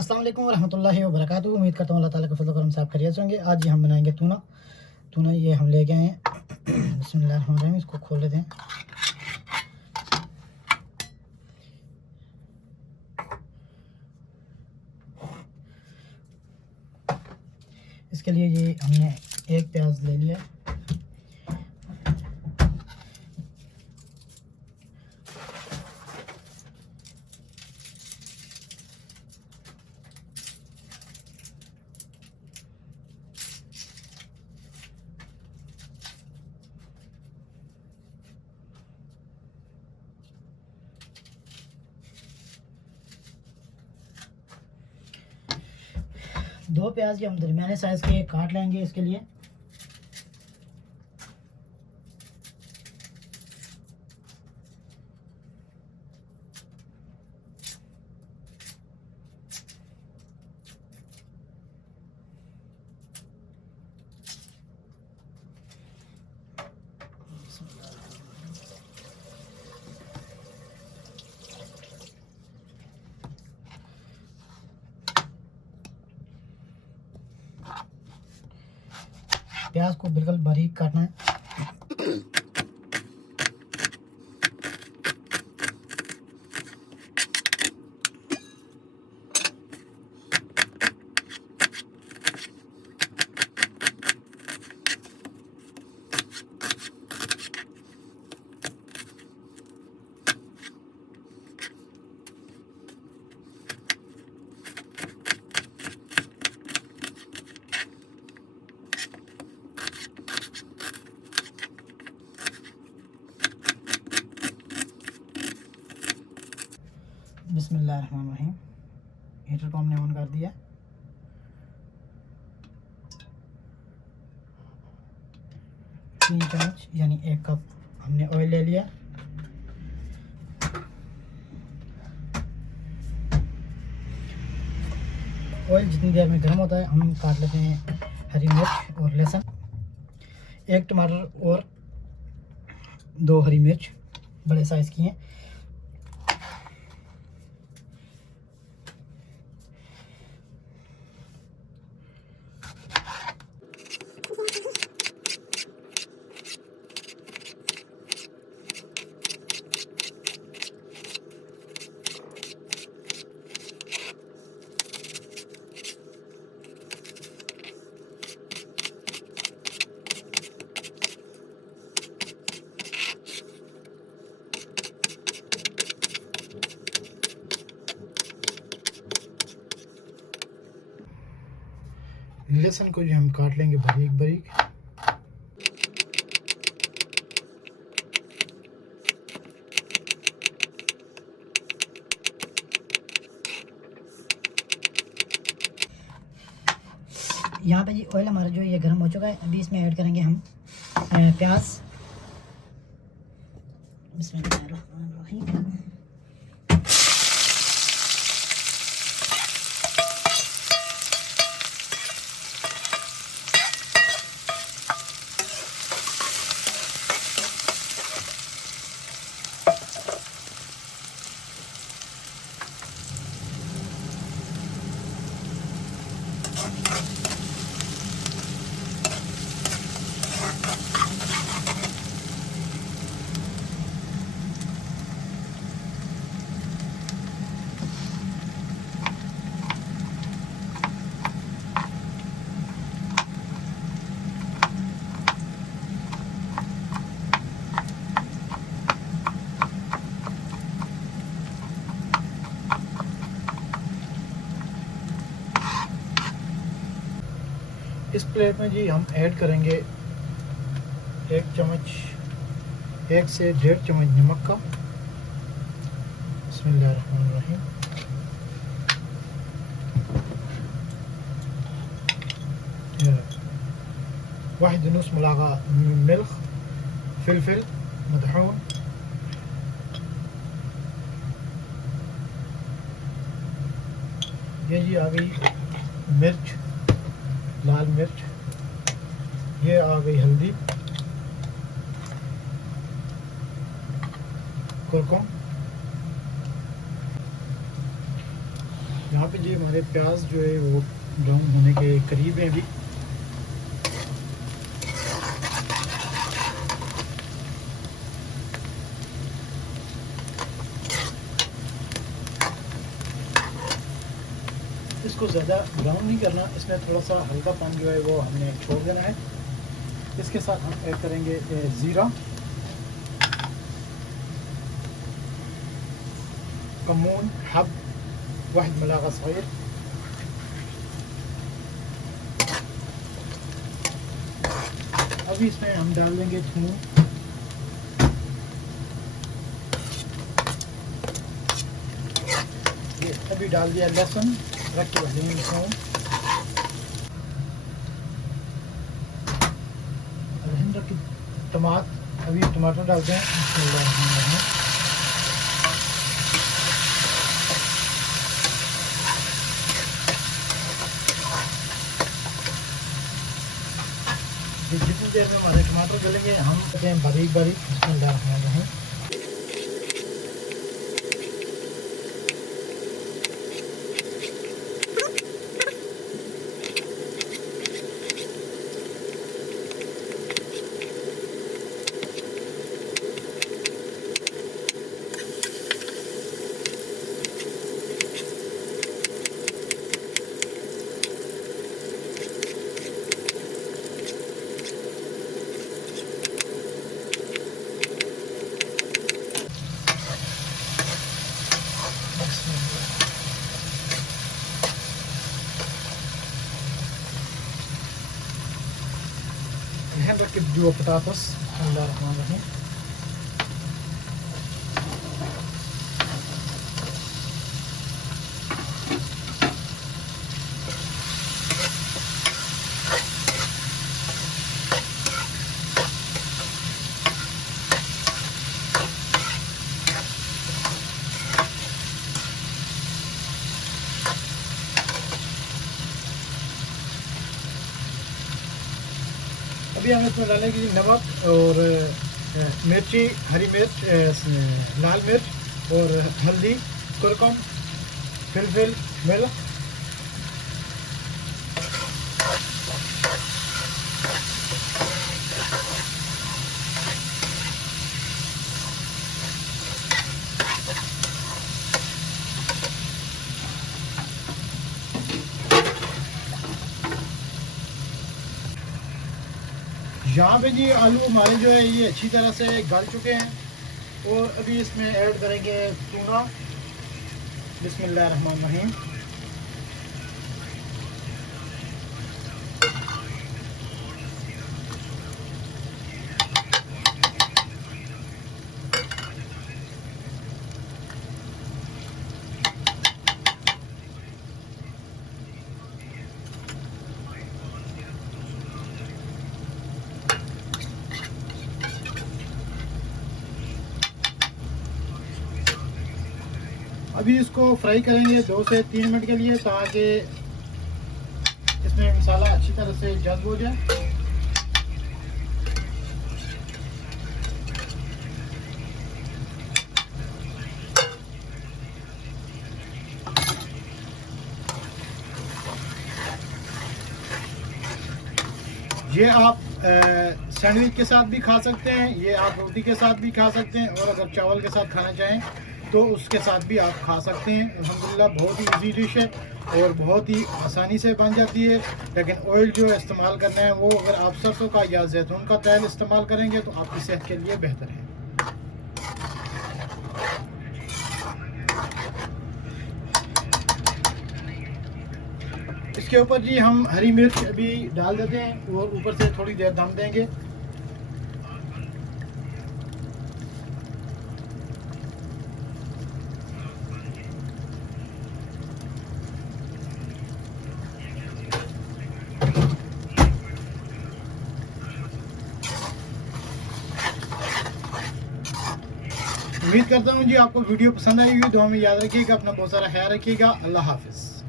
अस्सलाम वालेकुम रहमतुल्लाहि व बरकातुहू। उम्मीद करता हूँ अल्लाह ताला के फज़ल करम से आप खैरियत से होंगे। आज ये हम बनाएंगे तूना ये हम ले गए हैं। बिस्मिल्लाहिर्रहमानिर्रहीम। इसको खोल लेते हैं। इसके लिए ये हमने एक प्याज ले लिया। दो प्याज के हम दरमियाने साइज़ के काट लेंगे। इसके लिए प्याज को बिल्कुल बारीक काटना है। बिस्मिल्लाहिर्रहमानिर्रहीम। हीटर को हमने ऑन कर दिया। तीन चम्मच यानी 1 कप हमने ऑयल ले लिया। ऑयल जितनी देर में गर्म होता है हम काट लेते हैं हरी मिर्च और लहसुन। 1 टमाटर और 2 हरी मिर्च बड़े साइज़ की हैं। लहसुन को जो हम काट लेंगे बारीक बारीक। यहाँ पे जी ऑयल हमारा जो ये गर्म हो चुका है। अभी इसमें ऐड करेंगे हम प्याज। बिस्मिल्लाहिर्रहमानिर्रहीम। इस प्लेट में जी हम ऐड करेंगे 1 चम्मच 1 से 1.5 चम्मच नमक का। बिस्मिल्लाहिर्रहमानिर्रहीम। वाहिद नुस मुलागा मिल्क फिलफिल मदहून। ये जी आ गई मिर्च, लाल मिर्च। ये आ गई हल्दी, कुरकुम। यहाँ पे जी हमारे प्याज जो है वो ब्राउन होने के करीब हैं अभी। इसको ज़्यादा ब्राउन नहीं करना, इसमें थोड़ा सा हल्का पानी जो है वो हमने छोड़ देना है। इसके साथ हम ऐड करेंगे ज़ीरा, कमून, हब, वाहिद मलागा सगीर, अभी इसमें हम डाल देंगे थूम, ये अभी डाल दिया लहसुन, रख के डालेंगे थूम, टमाटर, अभी टमाटर डालते हैं। जितनी देर में हमारे टमाटर गलेंगे हम करते हैं बारीक बारीक इसमें डाल रहे हैं। नरकिब dua patatas, bismillahirrahmanirrahim. अभी हम इसमें डालेंगे नमक और मिर्ची, हरी मिर्च, लाल मिर्च और हल्दी, कुरकुम, फिलफिल, मिर्च। यहाँ पे जी आलू हमारे जो है ये अच्छी तरह से गल चुके हैं और अभी इसमें ऐड करेंगे टूना, बिस्मिल्लाहिर्रहमानिर्रहीम। अभी इसको फ्राई करेंगे 2 से 3 मिनट के लिए ताकि इसमें मसाला अच्छी तरह से जज्ब हो जाए। ये आप सैंडविच के साथ भी खा सकते हैं, ये आप रोटी के साथ भी खा सकते हैं और अगर चावल के साथ खाना चाहें तो उसके साथ भी आप खा सकते हैं। अल्हम्दुलिल्लाह बहुत ही इजी डिश है और बहुत ही आसानी से बन जाती है। लेकिन ऑयल जो इस्तेमाल करना है वो अगर आप सरसों का या जैतून का तेल इस्तेमाल करेंगे तो आपकी सेहत के लिए बेहतर है। इसके ऊपर जी हम हरी मिर्च अभी डाल देते हैं और ऊपर से थोड़ी देर दम देंगे। उम्मीद करता हूँ जी आपको वीडियो पसंद आई हुई। दुआ में याद रखिएगा, अपना बहुत सारा ख्याल रखिएगा। अल्लाह हाफिज़।